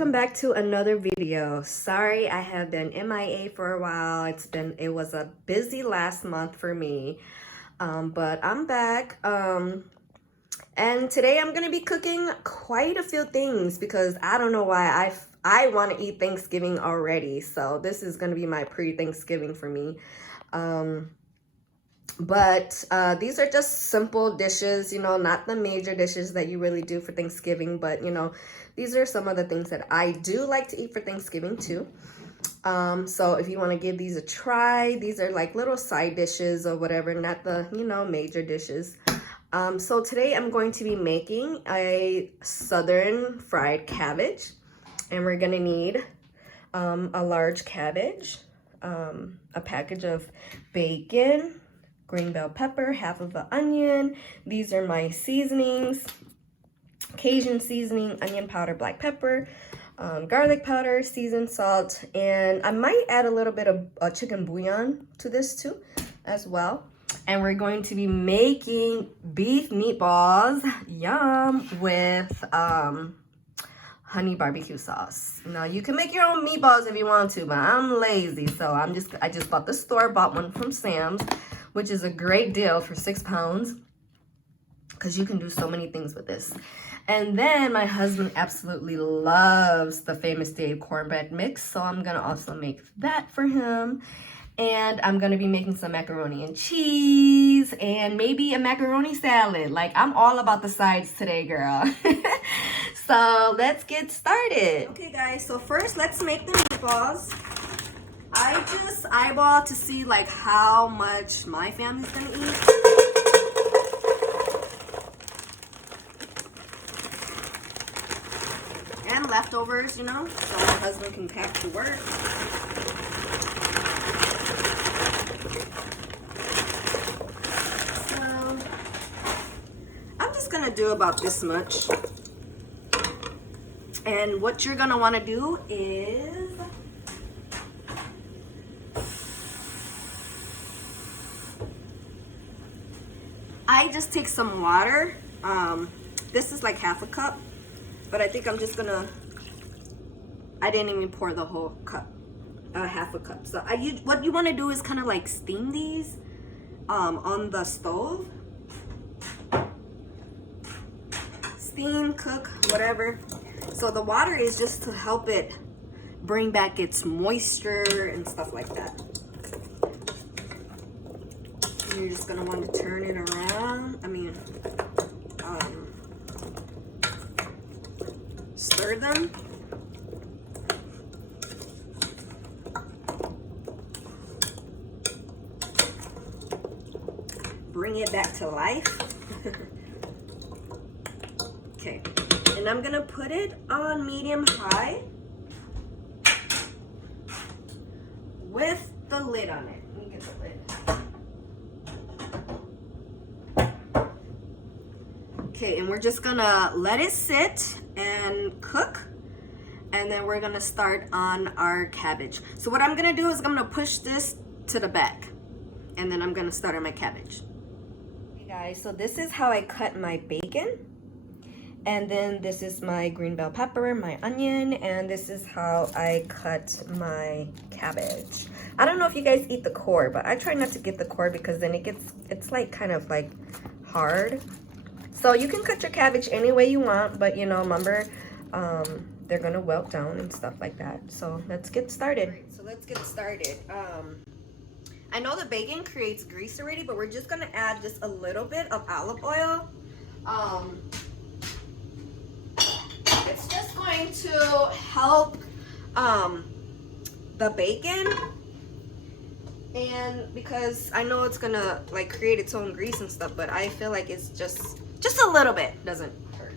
welcome back to another video. Sorry I have been MIA for a while. It was a busy last month for me, but I'm back. And today I'm gonna be cooking quite a few things because I don't know why I want to eat Thanksgiving already. So this is gonna be my pre-Thanksgiving for me. But these are just simple dishes, you know, not the major dishes that you really do for Thanksgiving, but you know, these are some of the things that I do like to eat for Thanksgiving too. So if you want to give these a try, these are like little side dishes or whatever, not the, you know, major dishes. So today I'm going to be making a southern fried cabbage, and we're gonna need a large cabbage, a package of bacon, green bell pepper, half of an onion. These are my seasonings: Cajun seasoning, onion powder, black pepper, garlic powder, seasoned salt, and I might add a little bit of chicken bouillon to this too as well. And we're going to be making beef meatballs, yum, with honey barbecue sauce. Now you can make your own meatballs if you want to, but I'm lazy, so I just bought the store-bought one from Sam's, which is a great deal for 6 pounds because you can do so many things with this. And then my husband absolutely loves the famous Dave cornbread mix, so I'm gonna also make that for him. And I'm gonna be making some macaroni and cheese and maybe a macaroni salad. Like, I'm all about the sides today, girl. So let's get started. Okay guys, so first let's make the meatballs. I just eyeball to see like how much my family's gonna eat. And leftovers, you know, so my husband can pack to work. So I'm just gonna do about this much. And what you're gonna wanna do is I just take some water. This is like half a cup, but I think I'm just gonna, I didn't even pour the whole cup, half a cup. So what you wanna do is kind of like steam these on the stove. Steam, cook, whatever. So the water is just to help it bring back its moisture and stuff like that. And you're just gonna want to turn it around. Stir them. Bring it back to life. Okay, and I'm gonna put it on medium high with the lid on it. Let me get the lid. Okay, and we're just gonna let it sit and cook, and then we're gonna start on our cabbage. So what I'm gonna do is I'm gonna push this to the back, and then I'm gonna start on my cabbage. Okay guys, so this is how I cut my bacon. And then this is my green bell pepper, my onion, and this is how I cut my cabbage. I don't know if you guys eat the core, but I try not to get the core because then it's like kind of like hard. So you can cut your cabbage any way you want, but you know, remember, they're gonna wilt down and stuff like that. So let's get started. Right, so let's get started. I know the bacon creates grease already, but we're just gonna add just a little bit of olive oil. It's just going to help the bacon, and because I know it's gonna like create its own grease and stuff, but I feel like it's just a little bit doesn't hurt.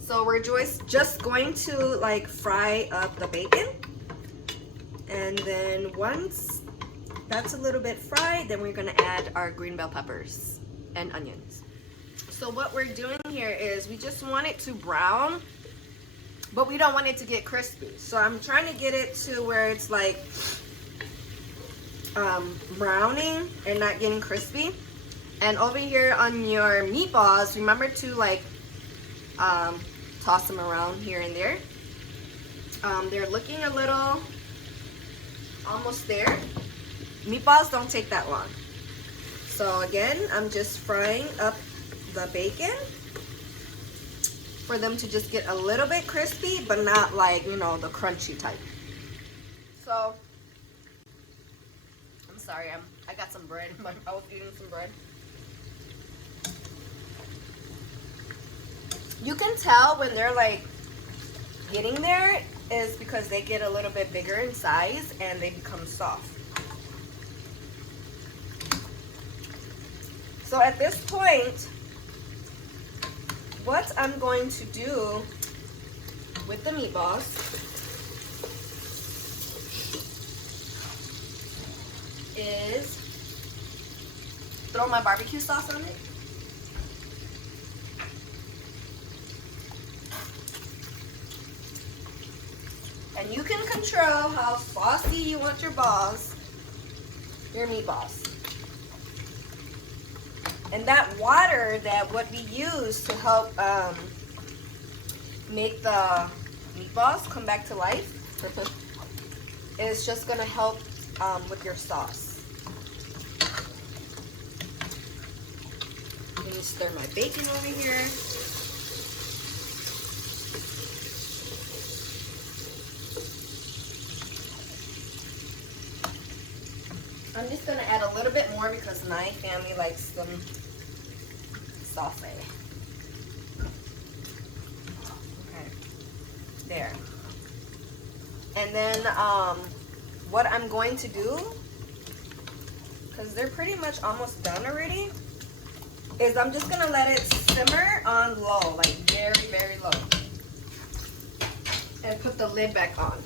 So we're just going to like fry up the bacon, and then once that's a little bit fried, then we're gonna add our green bell peppers and onions. So what we're doing here is we just want it to brown, but we don't want it to get crispy. So I'm trying to get it to where it's like browning and not getting crispy. And over here on your meatballs, remember to like toss them around here and there. They're looking a little almost there. Meatballs don't take that long. So again, I'm just frying up the bacon for them to just get a little bit crispy, but not like, you know, the crunchy type. So, I'm sorry, I got some bread. I was eating some bread. You can tell when they're like getting there is because they get a little bit bigger in size and they become soft. So at this point, what I'm going to do with the meatballs is throw my barbecue sauce on it. And you can control how saucy you want your meatballs. And that water that what we use to help make the meatballs come back to life is just gonna help with your sauce. Let me stir my bacon over here. I'm just gonna add a little bit more because my family likes some sauce. Okay, there. And then what I'm going to do, because they're pretty much almost done already, is I'm just gonna let it simmer on low, like very, very low. And put the lid back on.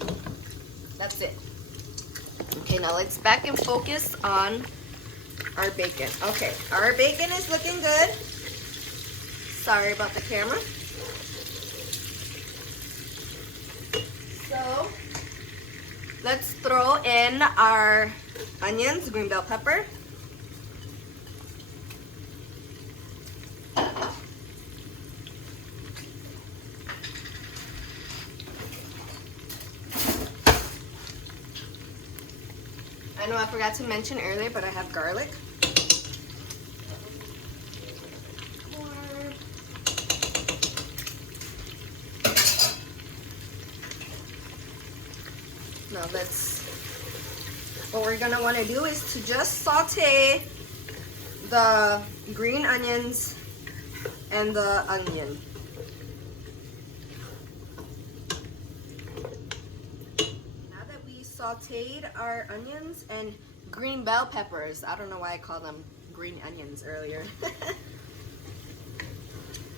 That's it. Okay, now let's back and focus on our bacon. Okay, our bacon is looking good. Sorry about the camera. So, let's throw in our onions, green bell pepper. I know I forgot to mention earlier, but I have garlic. Now what we're gonna wanna do is to just saute the green onions and the onion. Sauteed our onions and green bell peppers. I don't know why I called them green onions earlier.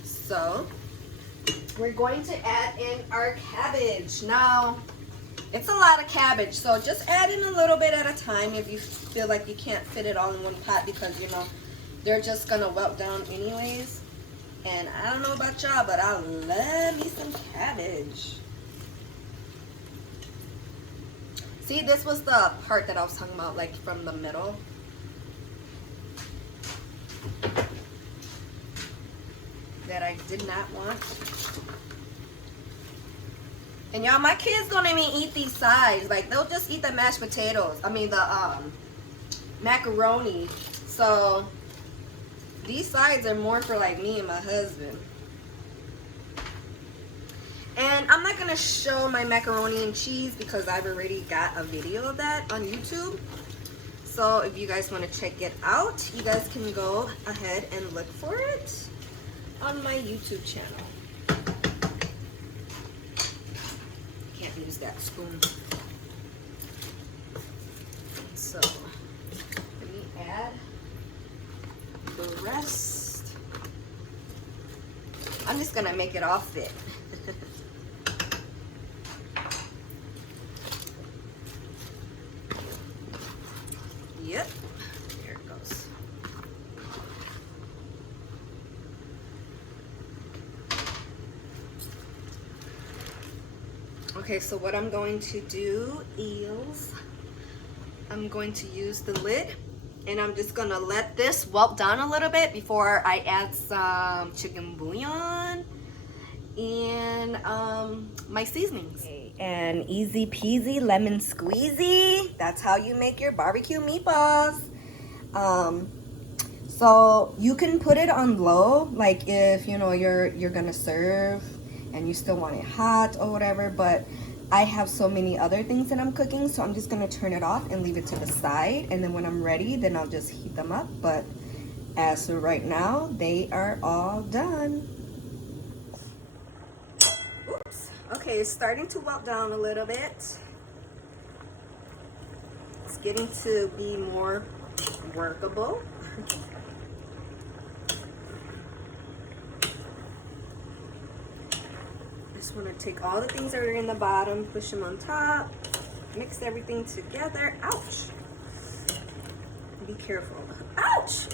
So we're going to add in our cabbage. Now it's a lot of cabbage, so just add in a little bit at a time if you feel like you can't fit it all in one pot, because you know they're just gonna wilt down anyways. And I don't know about y'all, but I love me some cabbage. See, this was the part that I was talking about, like from the middle. That I did not want. And y'all, my kids don't even eat these sides. Like, they'll just eat the mashed potatoes. I mean, the macaroni. So, these sides are more for like me and my husband. And I'm not gonna show my macaroni and cheese because I've already got a video of that on YouTube. So if you guys want to check it out, you guys can go ahead and look for it on my YouTube channel. Can't use that spoon. So let me add the rest. I'm just gonna make it all fit. Yep, there it goes. Okay, so what I'm going to do is I'm going to use the lid And I'm just gonna let this wilt down a little bit before I add some chicken bouillon and my seasonings. And easy peasy lemon squeezy. That's how you make your barbecue meatballs. So you can put it on low, like if you know you're gonna serve and you still want it hot or whatever, but I have so many other things that I'm cooking, so I'm just gonna turn it off and leave it to the side, and then when I'm ready, then I'll just heat them up. But as of right now, they are all done. Oops. Okay, it's starting to wilt down a little bit. It's getting to be more workable. Just want to take all the things that are in the bottom, push them on top, mix everything together. Ouch! Be careful. Ouch!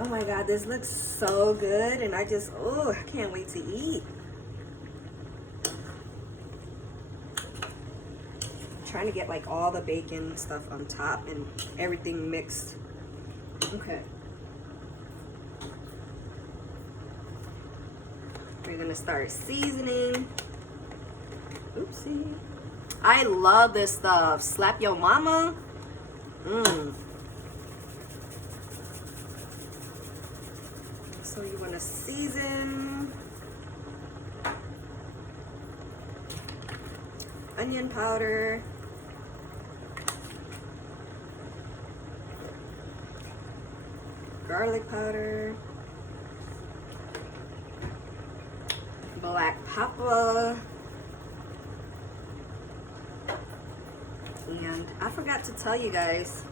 Oh my god, this looks so good, and I can't wait to eat. I'm trying to get like all the bacon stuff on top and everything mixed. Okay. We're gonna start seasoning. Oopsie. I love this stuff. Slap your mama. So you wanna season. Onion powder. Garlic powder. Black pepper, and I forgot to tell you guys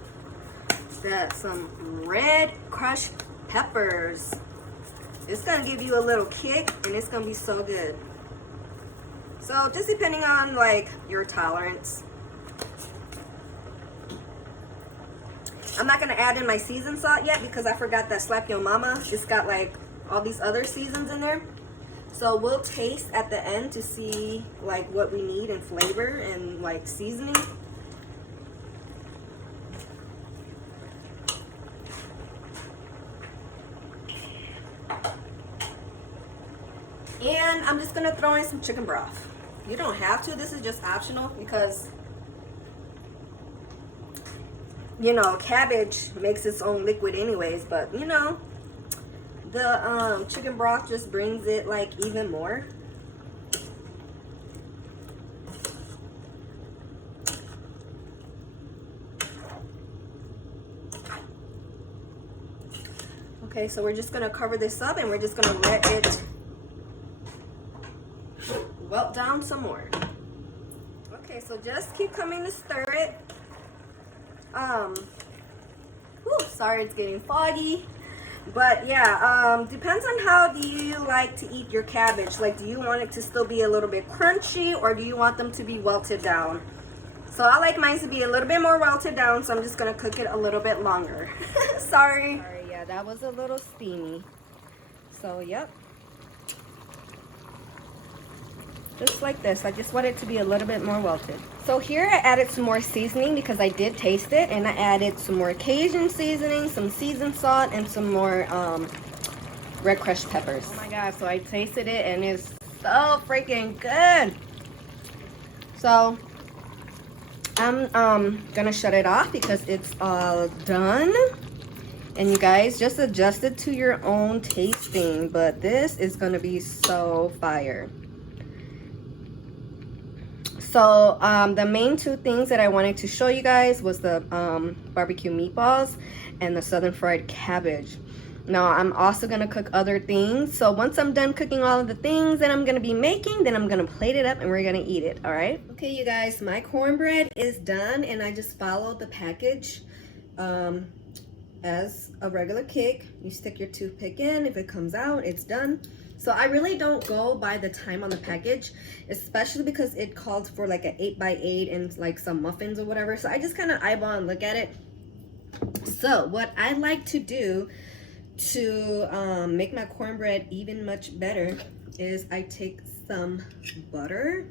that some red crushed peppers. It's gonna give you a little kick, and it's gonna be so good. So just depending on like your tolerance. I'm not gonna add in my seasoned salt yet because I forgot that Slap Your Mama. It's got like all these other seasons in there. So we'll taste at the end to see like what we need in flavor and like seasoning. And I'm just gonna throw in some chicken broth. You don't have to, this is just optional because you know, cabbage makes its own liquid anyways, but you know, the chicken broth just brings it like even more. Okay, so we're just gonna cover this up and we're just gonna let it wilt down some more. Okay, so just keep coming to stir it. Sorry, it's getting foggy. But yeah, depends on how do you like to eat your cabbage. Like, do you want it to still be a little bit crunchy or do you want them to be welted down? So I like mine to be a little bit more welted down, so I'm just gonna cook it a little bit longer. Sorry, yeah, that was a little steamy. So yep. Just like this. I just want it to be a little bit more welted. So here I added some more seasoning because I did taste it, and I added some more Cajun seasoning, some seasoned salt, and some more red crushed peppers. Oh my god, so I tasted it and it's so freaking good. So I'm gonna shut it off because it's all done. And you guys just adjust it to your own tasting, but this is gonna be so fire. So the main two things that I wanted to show you guys was the barbecue meatballs and the southern fried cabbage. Now I'm also gonna cook other things. So once I'm done cooking all of the things that I'm gonna be making, then I'm gonna plate it up and we're gonna eat it, all right? Okay, you guys, my cornbread is done and I just followed the package as a regular cake. You stick your toothpick in, if it comes out, it's done. So I really don't go by the time on the package, especially because it called for like an 8x8 and like some muffins or whatever. So I just kind of eyeball and look at it. So what I like to do to make my cornbread even much better is I take some butter,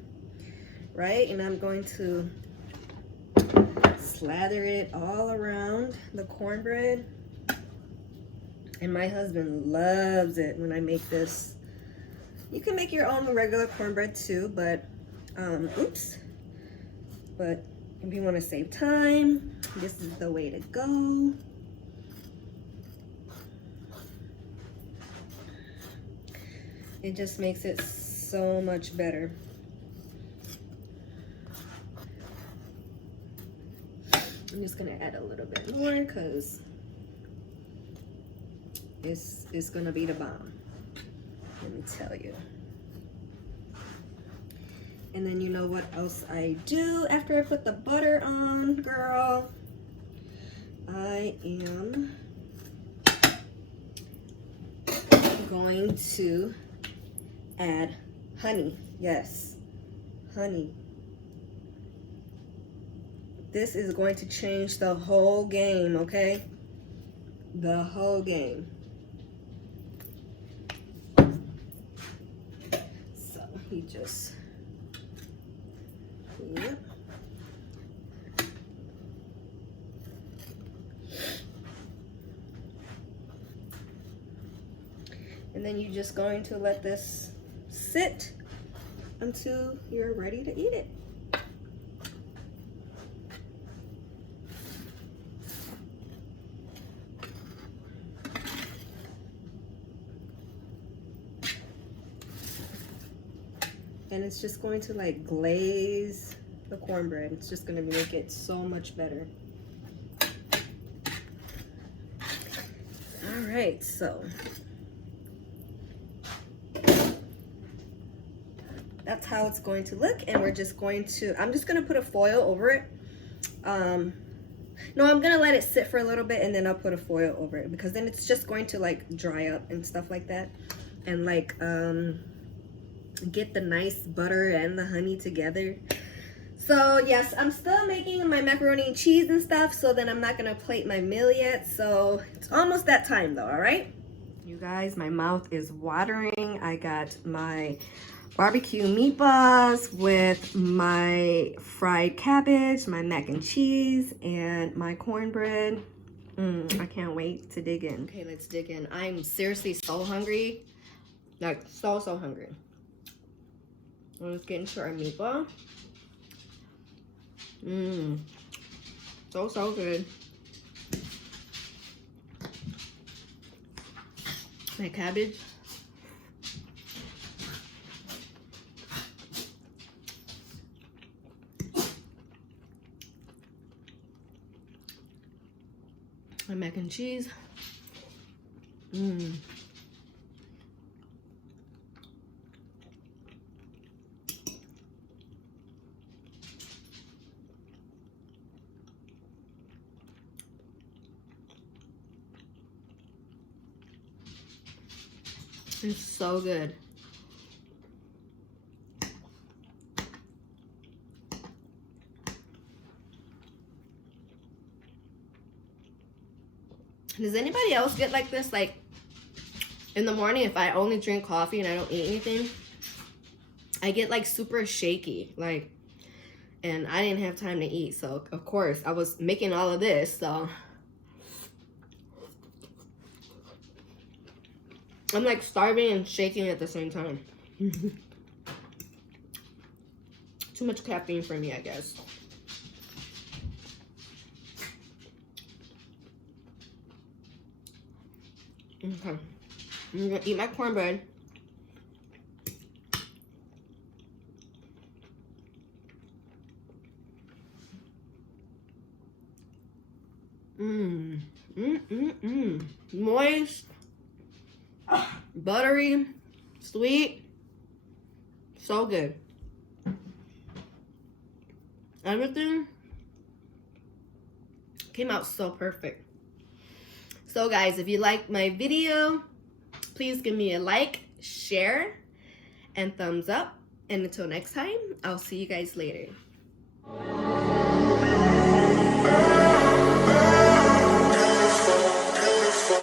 right? And I'm going to slather it all around the cornbread. And my husband loves it when I make this. You can make your own regular cornbread too, but but if you want to save time, this is the way to go. It just makes it so much better. I'm just gonna add a little bit more because it's gonna be the bomb. Let me tell you. And then you know what else I do after I put the butter on, girl? I am going to add honey. Yes, honey. This is going to change the whole game, okay? The whole game. So he just, yep. And then you're just going to let this sit until you're ready to eat it. And it's just going to like glaze the cornbread. It's just going to make it so much better. All right, so that's how it's going to look. And we're just going to, I'm just going to put a foil over it. No, I'm going to let it sit for a little bit and then I'll put a foil over it because then it's just going to like dry up and stuff like that. And like, get the nice butter and the honey together. So yes, I'm still making my macaroni and cheese and stuff, so then I'm not gonna plate my meal yet. So it's almost that time though, all right? You guys, my mouth is watering. I got my barbecue meatballs with my fried cabbage, my mac and cheese, and my cornbread. I can't wait to dig in. Okay, let's dig in. I'm seriously so hungry. Like so hungry. Let's get into our meatball. So good. My cabbage. My mac and cheese. It's so good. Does anybody else get like this? Like in the morning, if I only drink coffee and I don't eat anything, I get like super shaky, like, and I didn't have time to eat. So of course I was making all of this, so I'm like starving and shaking at the same time. Too much caffeine for me, I guess. Okay, I'm gonna eat my cornbread. Moist, buttery, sweet, so good. Everything came out so perfect. So guys, if you like my video, please give me a like, share, and thumbs up. And until next time, I'll see you guys later.